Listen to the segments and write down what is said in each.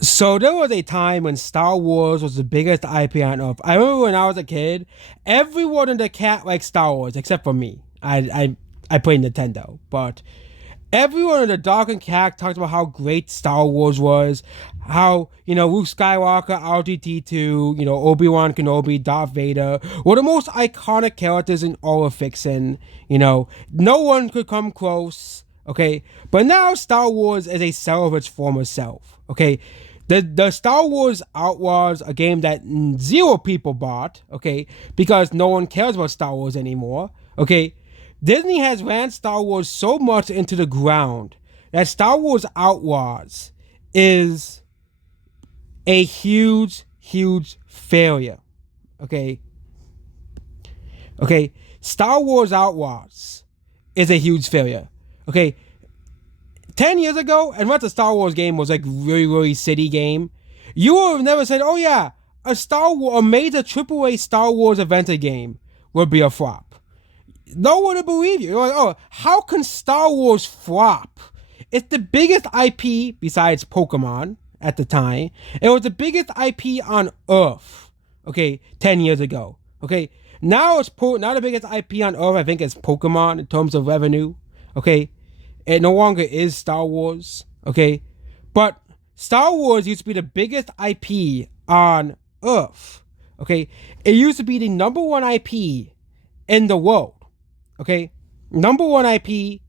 So there was a time when Star Wars was the biggest IP on Earth. I remember when I was a kid, everyone in the cat liked Star Wars except for me. I played Nintendo, but everyone in the dog and cat talked about how great Star Wars was, how Luke Skywalker, RTT2, Obi-Wan Kenobi, Darth Vader were the most iconic characters in all of fiction. No one could come close. Okay, but now Star Wars is a cell of its former self. Okay, the Star Wars Outlaws, a game that zero people bought. Okay, because no one cares about Star Wars anymore. Okay, Disney has ran Star Wars so much into the ground that Star Wars Outlaws is a huge, huge failure. Okay. Okay. Star Wars Outlaws is a huge failure. Okay. 10 years ago, and what the Star Wars game was like really, really city game, you would have never said, oh yeah, a major AAA Star Wars adventure game would be a flop. No one would believe you. You're like, oh, how can Star Wars flop? It's the biggest IP besides Pokemon at the time. It was the biggest IP on Earth. Okay, 10 years ago. Okay, now the biggest IP on Earth. I think is Pokemon in terms of revenue. Okay, it no longer is Star Wars. Okay, but Star Wars used to be the biggest IP on Earth. Okay, it used to be the number one IP in the world. Okay, number one IP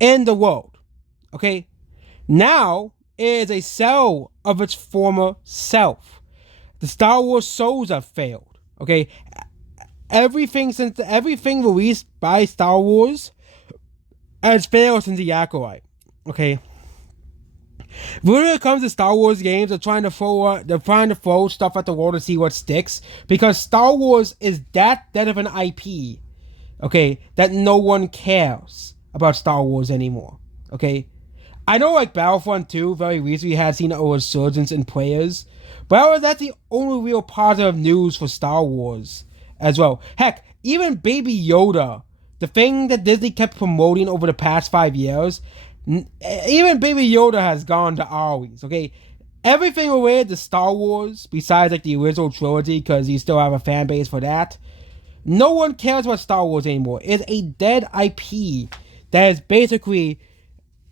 in the world. Okay, now it is a cell of its former self. The Star Wars souls have failed. Okay, everything released by Star Wars has failed since the Acolyte. Okay, when it comes to Star Wars games, they're trying to throw stuff at the wall to see what sticks because Star Wars is that dead of an IP. Okay, that no one cares about Star Wars anymore. Okay, I know like Battlefront 2 very recently had seen a resurgence in players, but that's the only real positive news for Star Wars as well. Heck, even Baby Yoda, the thing that Disney kept promoting over the past 5 years, even Baby Yoda has gone to Arby's. Okay, everything related to Star Wars, besides like the original trilogy, because you still have a fan base for that. No one cares about Star Wars anymore. It's a dead IP that is basically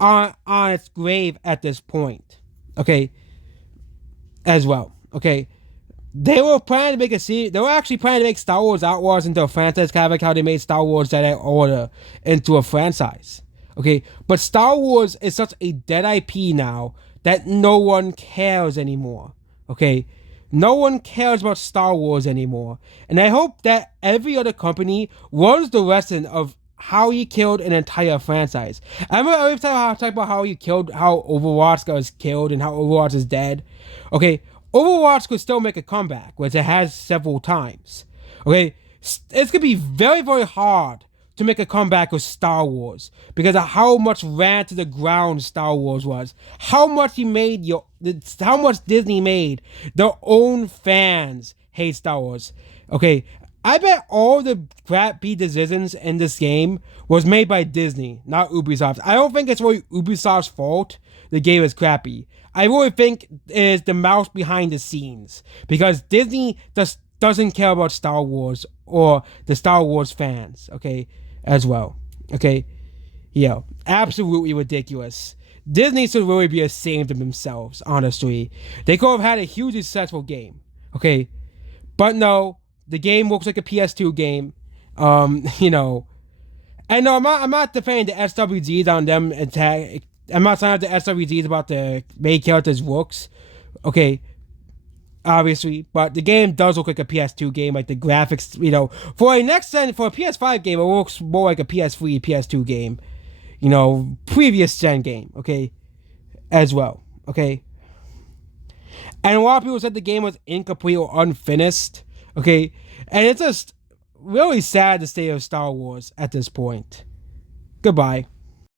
on its grave at this point. Okay, as well. Okay, they were planning to make a series. They were actually planning to make Star Wars Outlaws into a franchise, kind of like how they made Star Wars Jedi Order into a franchise. Okay, but Star Wars is such a dead IP now that no one cares anymore. Okay, no one cares about Star Wars anymore, and I hope that every other company learns the lesson of how he killed an entire franchise. I remember every time I talk about how Overwatch was killed and how Overwatch is dead. Okay, Overwatch could still make a comeback, which it has several times. Okay, it's gonna be very, very hard to make a comeback with Star Wars because of how much ran to the ground Star Wars was. How much Disney made their own fans hate Star Wars. Okay, I bet all the crappy decisions in this game was made by Disney, not Ubisoft. I don't think it's really Ubisoft's fault the game is crappy. I really think it is the mouse behind the scenes because Disney just doesn't care about Star Wars or the Star Wars fans, okay, as well. Okay, yeah, absolutely ridiculous. Disney should really be ashamed of themselves, honestly. They could have had a hugely successful game, okay, but no, the game looks like a PS2 game. And no, I'm not defending the SWGs on them attack. I'm not saying the SWGs about the main character's looks. Okay, obviously, but the game does look like a PS2 game, like the graphics, for a PS5 game, it looks more like a PS3, PS2 game, previous gen game, okay, as well, okay. And a lot of people said the game was incomplete or unfinished, okay, and it's just really sad the state of Star Wars at this point. Goodbye.